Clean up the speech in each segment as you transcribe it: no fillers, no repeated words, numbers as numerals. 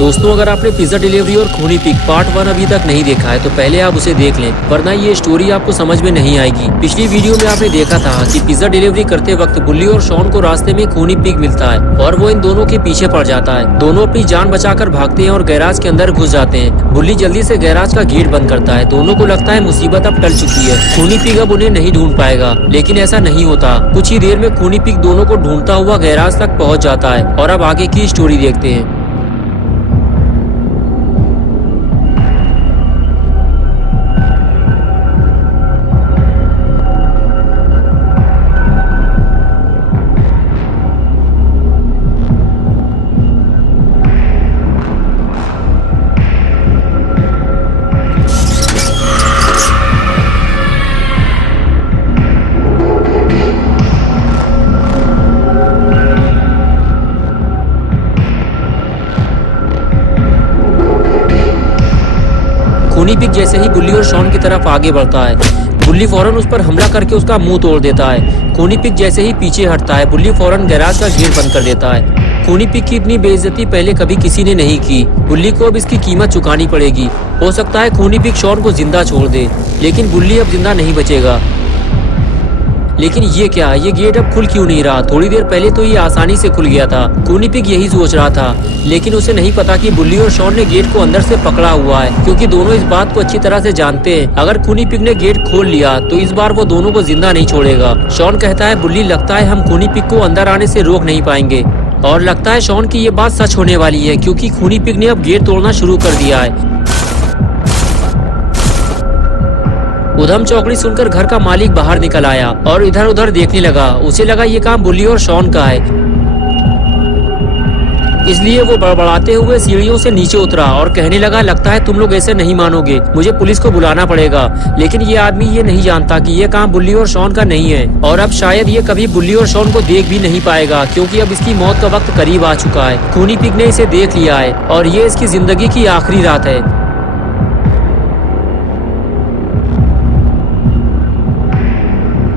दोस्तों, अगर आपने पिज्जा डिलीवरी और खूनी पिग पार्ट 1 अभी तक नहीं देखा है तो पहले आप उसे देख लें, वरना ये स्टोरी आपको समझ में नहीं आएगी। पिछली वीडियो में आपने देखा था कि पिज्जा डिलीवरी करते वक्त बुल्ली और शॉन को रास्ते में खूनी पिग मिलता है और वो इन दोनों के पीछे पड़ जाता है। दोनों अपनी जान बचाकर भागते हैं और गैराज के अंदर घुस जाते हैं। बुल्ली जल्दी से गैराज का गेट बंद करता है। दोनों को लगता है मुसीबत अब टल चुकी है, खूनी पिग अब उन्हें नहीं ढूंढ पाएगा, लेकिन ऐसा नहीं होता। कुछ ही देर में खूनी पिग दोनों को ढूंढता हुआ गैराज तक पहुंच जाता है और अब आगे की स्टोरी देखते हैं। खूनी पिग जैसे ही बुल्ली और शॉन की तरफ आगे बढ़ता है, बुल्ली फौरन उस पर हमला करके उसका मुंह तोड़ देता है। खूनी पिग जैसे ही पीछे हटता है, बुल्ली फौरन गैराज का गेट बंद कर देता है। खूनी पिग की इतनी बेइज्जती पहले कभी किसी ने नहीं की। बुल्ली को अब इसकी कीमत चुकानी पड़ेगी। हो सकता है खूनी पिग शॉन को जिंदा छोड़ दे, लेकिन बुल्ली अब जिंदा नहीं बचेगा। लेकिन ये क्या, ये गेट अब खुल क्यों नहीं रहा? थोड़ी देर पहले तो ये आसानी से खुल गया था। खूनी पिग यही सोच रहा था, लेकिन उसे नहीं पता कि बुल्ली और शॉन ने गेट को अंदर से पकड़ा हुआ है, क्योंकि दोनों इस बात को अच्छी तरह से जानते हैं। अगर खूनी पिग ने गेट खोल लिया तो इस बार वो दोनों को जिंदा नहीं छोड़ेगा। शॉन कहता है, बुल्ली लगता है हम खूनी पिग को अंदर आने से रोक नहीं पाएंगे। और लगता है शॉन की ये बात सच होने वाली है, क्योंकि खूनी पिग ने अब गेट तोड़ना शुरू कर दिया है। उधम चौकड़ी सुनकर घर का मालिक बाहर निकल आया और इधर उधर देखने लगा। उसे लगा ये काम बुल्ली और शॉन का है, इसलिए वो बड़बड़ाते हुए सीढ़ियों से नीचे उतरा और कहने लगा, लगता है तुम लोग ऐसे नहीं मानोगे, मुझे पुलिस को बुलाना पड़ेगा। लेकिन ये आदमी ये नहीं जानता कि ये काम बुल्ली और शॉन का नहीं है, और अब शायद ये कभी बुल्ली और शॉन को देख भी नहीं पाएगा, क्योंकि अब इसकी मौत का वक्त करीब आ चुका है। खूनी पिग ने इसे देख लिया है और ये इसकी जिंदगी की आखिरी रात है।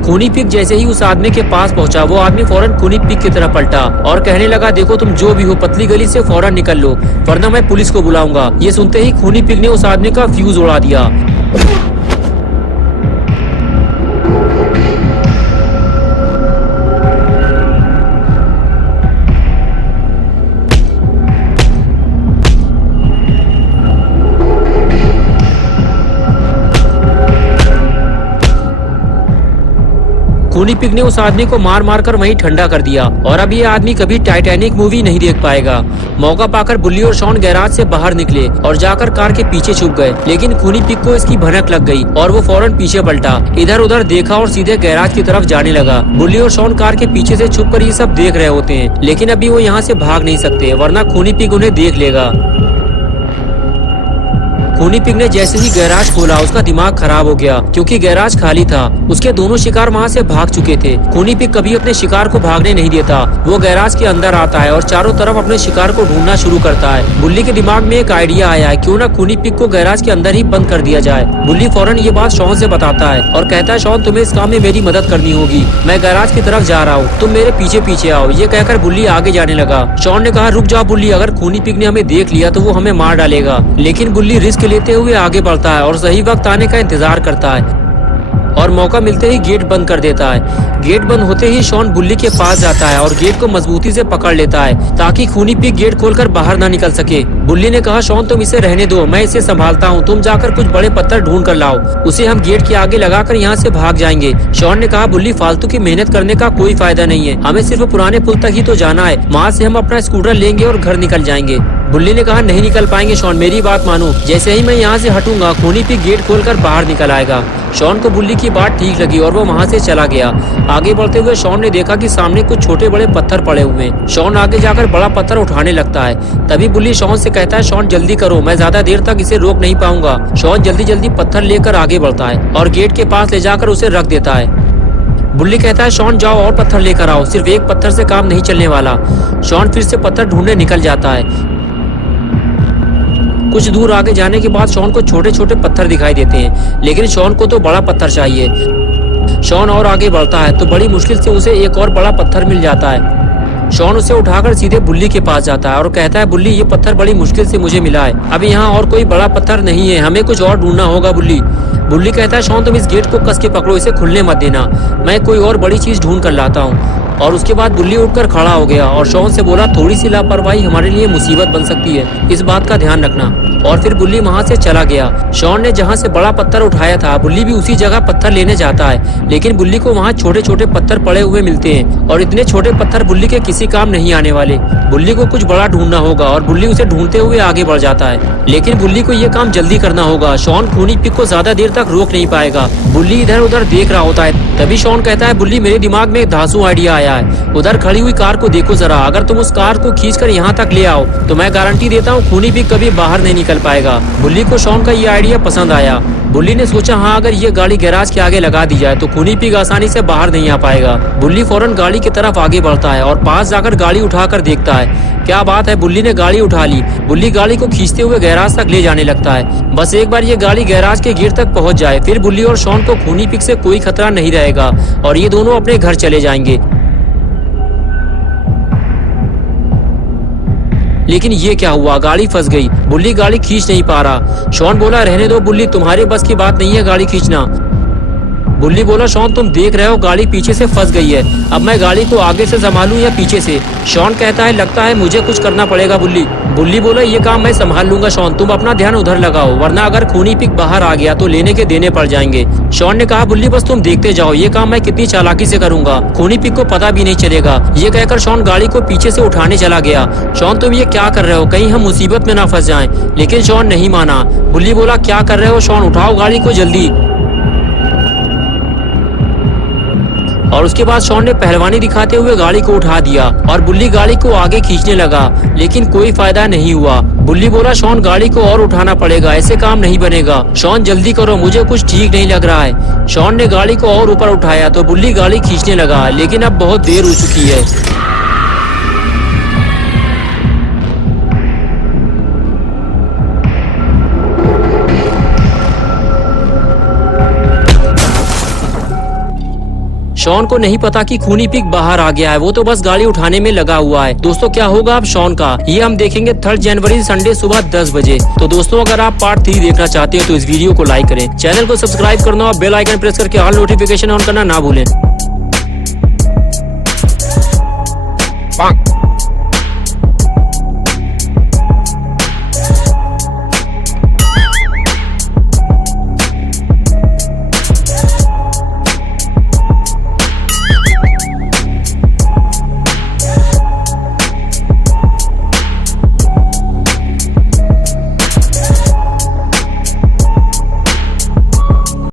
खूनी पिग जैसे ही उस आदमी के पास पहुंचा, वो आदमी फौरन खूनी पिग की तरफ पलटा और कहने लगा, देखो तुम जो भी हो, पतली गली से फौरन निकल लो, वरना मैं पुलिस को बुलाऊंगा। ये सुनते ही खूनी पिग ने उस आदमी का फ्यूज उड़ा दिया। खूनी पिग ने उस आदमी को मार मार कर वहीं ठंडा कर दिया और अब ये आदमी कभी टाइटैनिक मूवी नहीं देख पाएगा। मौका पाकर बुल्ली और शॉन गैराज से बाहर निकले और जाकर कार के पीछे छुप गए, लेकिन खूनी पिग को इसकी भनक लग गई और वो फौरन पीछे पलटा, इधर उधर देखा और सीधे गैराज की तरफ जाने लगा। बुल्ली और शॉन कार के पीछे से छुपकर ये सब देख रहे होते हैं, लेकिन अभी वो यहाँ से भाग नहीं सकते, वरना खूनी पिग उन्हें देख लेगा। खूनी पिग ने जैसे ही गैराज खोला, उसका दिमाग खराब हो गया, क्योंकि गैराज खाली था। उसके दोनों शिकार वहाँ से भाग चुके थे। खूनी पिग कभी अपने शिकार को भागने नहीं देता। वो गैराज के अंदर आता है और चारों तरफ अपने शिकार को ढूंढना शुरू करता है। बुल्ली के दिमाग में एक आइडिया आया है, क्यों ना खूनी पिग को गैराज के अंदर ही बंद कर दिया जाए। बुल्ली फौरन ये बात शॉन से बताता है और कहता है, शॉन तुम्हें इस काम में मेरी मदद करनी होगी, मैं गैराज की तरफ जा रहा हूँ, तुम मेरे पीछे पीछे आओ। ये कहकर बुल्ली आगे जाने लगा। शॉन ने कहा, रुक जाओ बुल्ली, अगर खूनी पिग ने हमें देख लिया तो वो हमें मार डालेगा। लेकिन बुल्ली रिस्क लेते हुए आगे बढ़ता है और सही वक्त आने का इंतजार करता है और मौका मिलते ही गेट बंद कर देता है। गेट बंद होते ही शॉन बुल्ली के पास जाता है और गेट को मजबूती से पकड़ लेता है, ताकि खूनी पिग गेट खोलकर बाहर ना निकल सके। बुल्ली ने कहा, शॉन तुम इसे रहने दो, मैं इसे संभालता हूँ, तुम जाकर कुछ बड़े पत्थर ढूंढ कर लाओ, उसे हम गेट के आगे लगाकर यहाँ से भाग जाएंगे। शॉन ने कहा, बुल्ली फालतू की मेहनत करने का कोई फायदा नहीं है, हमें सिर्फ पुराने पुल तक ही तो जाना है, वहाँ से हम अपना स्कूटर लेंगे और घर निकल जाएंगे। बुल्ली ने कहा, नहीं निकल पाएंगे शॉन, मेरी बात मानो, जैसे ही मैं यहाँ से हटूंगा खूनी पिग गेट खोलकर बाहर निकल आएगा। शॉन को बुल्ली की बात ठीक लगी और वो वहाँ से चला गया। आगे बढ़ते हुए शॉन ने देखा कि सामने कुछ छोटे बड़े पत्थर पड़े हुए हैं। शॉन आगे जाकर बड़ा पत्थर उठाने लगता है। तभी बुल्ली शॉन से कहता है, शॉन जल्दी करो, मैं ज्यादा देर तक इसे रोक नहीं पाऊंगा। शॉन जल्दी जल्दी पत्थर लेकर आगे बढ़ता है और गेट के पास ले जाकर उसे रख देता है। बुल्ली कहता है, शॉन जाओ और पत्थर लेकर आओ, सिर्फ एक पत्थर से काम नहीं चलने वाला। शॉन फिर से पत्थर ढूंढने निकल जाता है। कुछ दूर आगे जाने के बाद शॉन को छोटे छोटे पत्थर दिखाई देते हैं, लेकिन शॉन को तो बड़ा पत्थर चाहिए। शॉन और आगे बढ़ता है तो बड़ी मुश्किल से उसे एक और बड़ा पत्थर मिल जाता है। शॉन उसे उठाकर सीधे बुल्ली के पास जाता है और कहता है, बुल्ली ये पत्थर बड़ी मुश्किल से मुझे मिला है, अब यहाँ और कोई बड़ा पत्थर नहीं है, हमें कुछ और ढूंढना होगा बुल्ली। बुल्ली कहता है, शॉन तुम इस गेट को कस के पकड़ो, इसे खुलने मत देना, मैं कोई और बड़ी चीज ढूंढ कर लाता हूँ। और उसके बाद बुल्ली उठकर खड़ा हो गया और शॉन से बोला, थोड़ी सी लापरवाही हमारे लिए मुसीबत बन सकती है, इस बात का ध्यान रखना। और फिर बुल्ली वहाँ से चला गया। शॉन ने जहाँ से बड़ा पत्थर उठाया था, बुल्ली भी उसी जगह पत्थर लेने जाता है, लेकिन बुल्ली को वहाँ छोटे छोटे पत्थर पड़े हुए मिलते हैं और इतने छोटे पत्थर बुल्ली के किसी काम नहीं आने वाले। बुल्ली को कुछ बड़ा ढूंढना होगा और बुल्ली उसे ढूंढते हुए आगे बढ़ जाता है, लेकिन बुल्ली को ये काम जल्दी करना होगा। शॉन खूनी पिग को ज्यादा देर तक रोक नहीं पाएगा। बुल्ली इधर उधर देख रहा होता है, तभी शॉन कहता है, बुल्ली मेरे दिमाग में एक धांसू आइडिया आया है, उधर खड़ी हुई कार को देखो जरा, अगर तुम उस कार को खींचकर यहाँ तक ले आओ तो मैं गारंटी देता हूँ खूनी पिग कभी बाहर नहीं निकल पाएगा। बुल्ली को शॉन का ये आइडिया पसंद आया। बुल्ली ने सोचा, हाँ अगर ये गाड़ी गैराज के आगे लगा दी जाए तो खूनी पिग आसानी से बाहर नहीं आ पाएगा। बुल्ली फौरन गाड़ी की तरफ आगे बढ़ता है और पास जाकर गाड़ी उठाकर देखता है। क्या बात है, बुल्ली ने गाड़ी उठा ली। बुल्ली गाड़ी को खींचते हुए गैराज तक ले जाने लगता है। बस एक बार ये गाड़ी गैराज के गेट तक पहुंच जाए, फिर बुल्ली और शॉन को खूनी पिग से कोई खतरा नहीं रहेगा और ये दोनों अपने घर चले जाएंगे। लेकिन ये क्या हुआ, गाड़ी फंस गई। बुल्ली गाड़ी खींच नहीं पा रहा। शॉन बोला, रहने दो बुल्ली, तुम्हारे बस की बात नहीं है गाड़ी खींचना। बुल्ली बोला, शॉन तुम देख रहे हो गाड़ी पीछे से फंस गई है, अब मैं गाड़ी को आगे से संभालूं या पीछे से। शॉन कहता है, लगता है मुझे कुछ करना पड़ेगा बुल्ली। बुल्ली बोला, ये काम मैं संभाल लूंगा शॉन, तुम अपना ध्यान उधर लगाओ, वरना अगर खूनी पिग बाहर आ गया तो लेने के देने पड़ जाएंगे। शॉन ने कहा, बुल्ली बस तुम देखते जाओ, ये काम मैं कितनी चालाकी से करूंगा, खूनी पिग को पता भी नहीं चलेगा। ये कहकर शॉन गाड़ी को पीछे से उठाने चला गया। शॉन तुम ये क्या कर रहे हो, कहीं हम मुसीबत में ना फंस जाएं। लेकिन शॉन नहीं माना। बुल्ली बोला, क्या कर रहे हो शॉन, उठाओ गाड़ी को जल्दी। और उसके बाद शॉन ने पहलवानी दिखाते हुए गाड़ी को उठा दिया और बुल्ली गाड़ी को आगे खींचने लगा, लेकिन कोई फायदा नहीं हुआ। बुल्ली बोला, शॉन गाड़ी को और उठाना पड़ेगा, ऐसे काम नहीं बनेगा। शॉन जल्दी करो, मुझे कुछ ठीक नहीं लग रहा है। शॉन ने गाड़ी को और ऊपर उठाया तो बुल्ली गाड़ी खींचने लगा, लेकिन अब बहुत देर हो चुकी है। शॉन को नहीं पता कि खूनी पिग बाहर आ गया है, वो तो बस गाड़ी उठाने में लगा हुआ है। दोस्तों क्या होगा अब शॉन का, ये हम देखेंगे 3 जनवरी संडे सुबह 10 बजे। तो दोस्तों अगर आप पार्ट 3 देखना चाहते हैं तो इस वीडियो को लाइक करें, चैनल को सब्सक्राइब करना और बेल आइकन प्रेस करके ऑल नोटिफिकेशन ऑन करना ना भूलें।